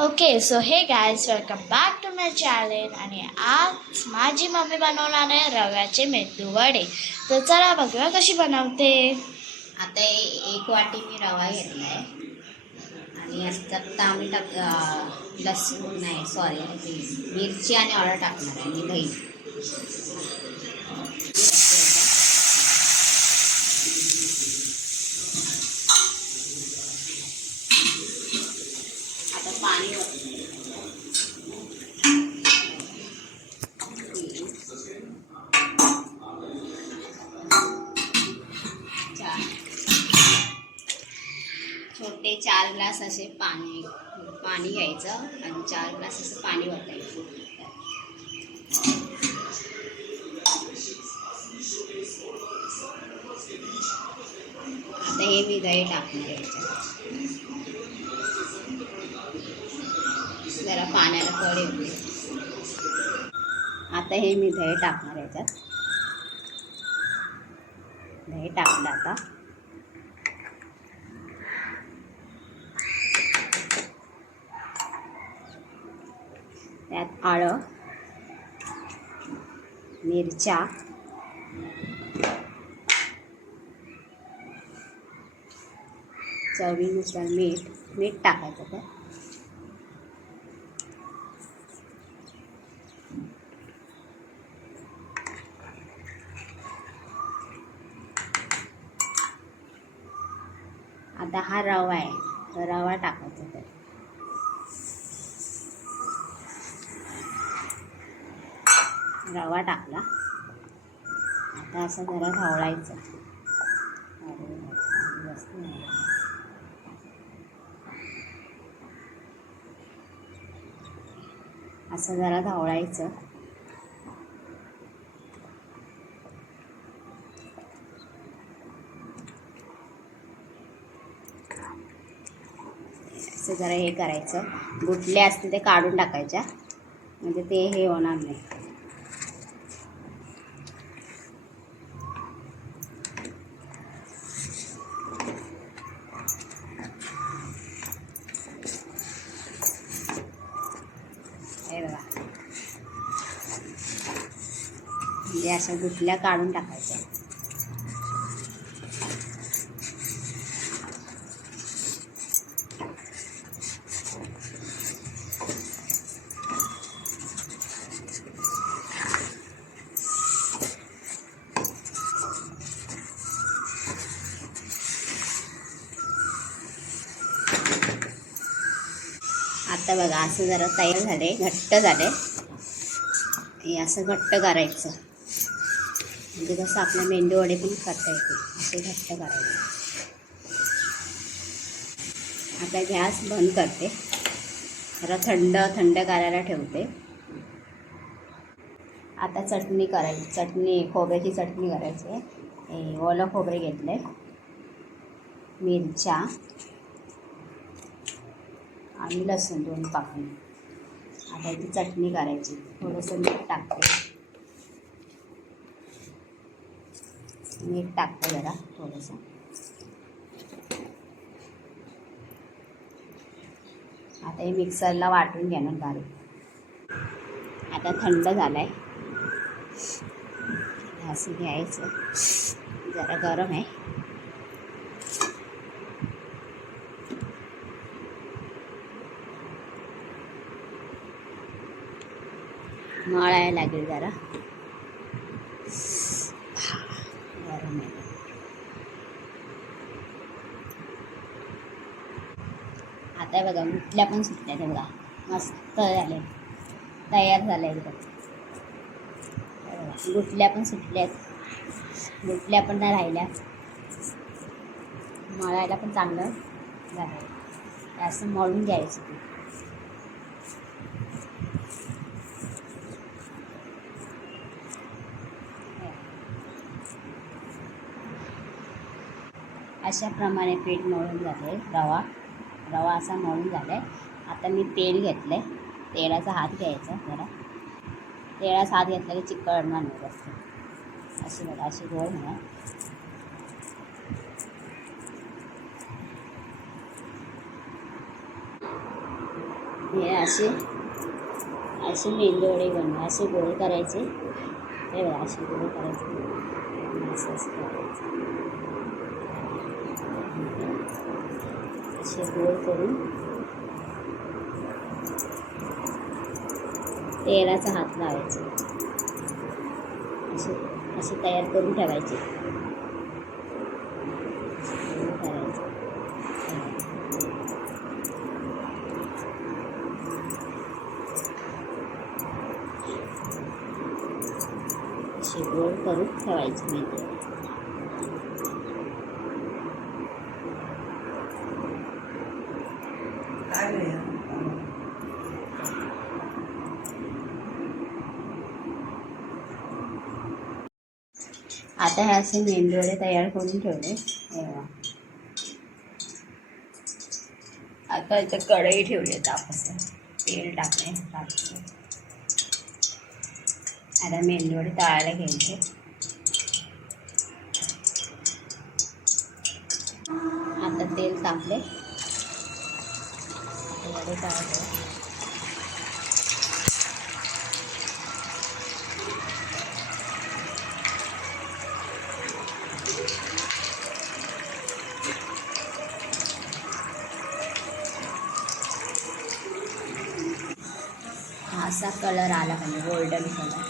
Okay so hey guys welcome back to my channel. आणि आज माझी मम्मी बनवणार आहे रव्याचे मेदू वडे. तर चला बघूया कशी बनवते. आता एक वाटी मी रवा घेतला आहे आणि आता आम्ही लसूण नाही सॉरी मिरची आणि हळद टाकणार आहे आणि दही. आता पाणी छोटे 4 ग्लास असे पाणी घ्यायचं आणि 4 ग्लास असं पाणी ओतायचं. आता हे मी दही टाकून घ्यायचं. जरा पाण्याला कळ येते. आता हे मी दही टाकणार याच्यात. दही टाकलं आता. त्यात आलं, मिरच्या, चवीनुसार मीठ टाकायचं. त्यात आता हा रवा आहे, रवा टाकायचा. त्यात रवा टाकला. आता असं जरा ढवळायचं. असं जरा ढवळायचं. असं जरा हे करायचं. गुठले असते ते काढून टाकायच्या, म्हणजे ते हे होणार नाही. हे बघा, म्हणजे अशा गुठल्या काढून टाकायच्या. आता बघा असं जरा तयार झाले, घट्ट झाले. हे असं घट्ट करायचं, म्हणजे कसं आपल्या मेंदू वडे पण करता येते. असे घट्ट करायचे. आता गॅस बंद करते. जरा थंड करायला ठेवते. आता चटणी करायची. खोबऱ्याची चटणी करायची. ओलं खोबरे घेतले, मिरच्या आणि लसूण 2 पाकळी. आता ती चटणी करायची. थोडंसं मीठ टाकते. जरा थोडंसं. आता हे मिक्सरला वाटून घेणार बारीक. आता थंड झालाय. असं घ्यायचं. जरा गरम आहे. मळायला लागेल जरा. गरम आहे. आता बघा गुठल्या पण सुटल्या. ते बघा मस्त झाले, तयार झाले एकदम. गुठल्या पण सुटल्यात, गुठल्या पण नाही राहिल्या. मळायला पण चांगलं झालं. असं मळून घ्यायचं. ते अशा प्रमाणे पीठ मळून झाले. रवा असा मळून झाला आहे. आता मी तेल घेतलं आहे. तेलाचा हात घ्यायचा. जरा तेलाचा हात घेतला की चिकटणार नाही जास्त. अशी बघा, अशी गोळ म्हणा. हे असे असे मेंदूवडे बनवा, असे गोल करायचे. हे बघा, असे गोल करायचे, असं असं करायचं. असे गोल करून तेलाचा हात लावायचा. असे असे तयार करून ठेवायचे. करायचं असे गोल करून ठेवायचे मेंदू. आता हे असे मेंदूवडे तयार करून ठेवले. हे बघा. आता इथं कढई ठेवली आहे तापायला, तेल टाकले तापायला. आता मेंदूवडे तळायला घ्यायचे. आता तेल तापले, वडे तळायचे. असा कलर आला पाहिजे, गोल्डन कलर.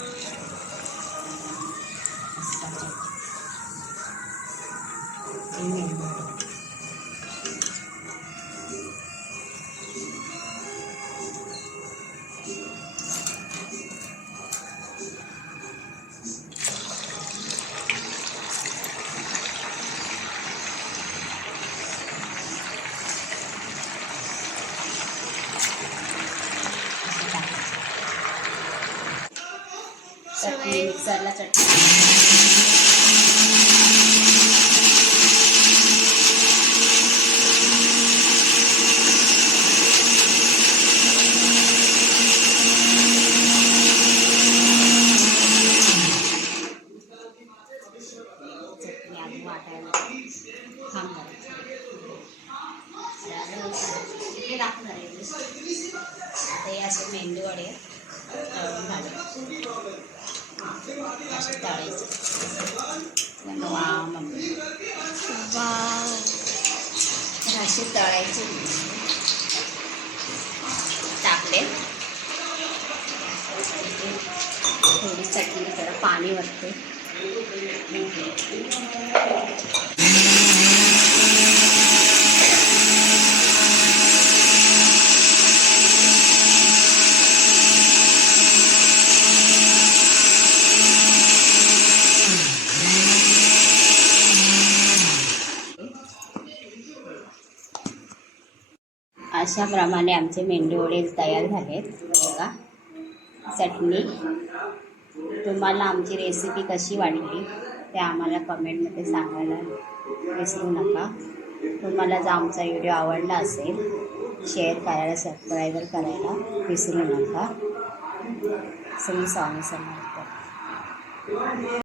चटणी, मिक्सरला चटणी. चटणी आधी वाटायला थांब करायचं. इथे दाखवणार आहे. आता हे असे मेंदूवडे तळून घालायचे, असे तळायचे. Wow mummy, wow. तर असे तळायचे. टाकले, थोडी चटणी, जरा पाणी वरते. अशा प्रमाणे आमचे मेंदूवडे तयार झालेत. बघा, चटणी. तुम्हाला आमची रेसिपी कशी वाटली ते आम्हाला कमेंटमध्ये सांगायला विसरू नका. तुम्हाला जर आमचा व्हिडिओ आवडला असेल, शेअर करायला, सबस्क्राईब करायला विसरू नका. श्री स्वामी समर्थ.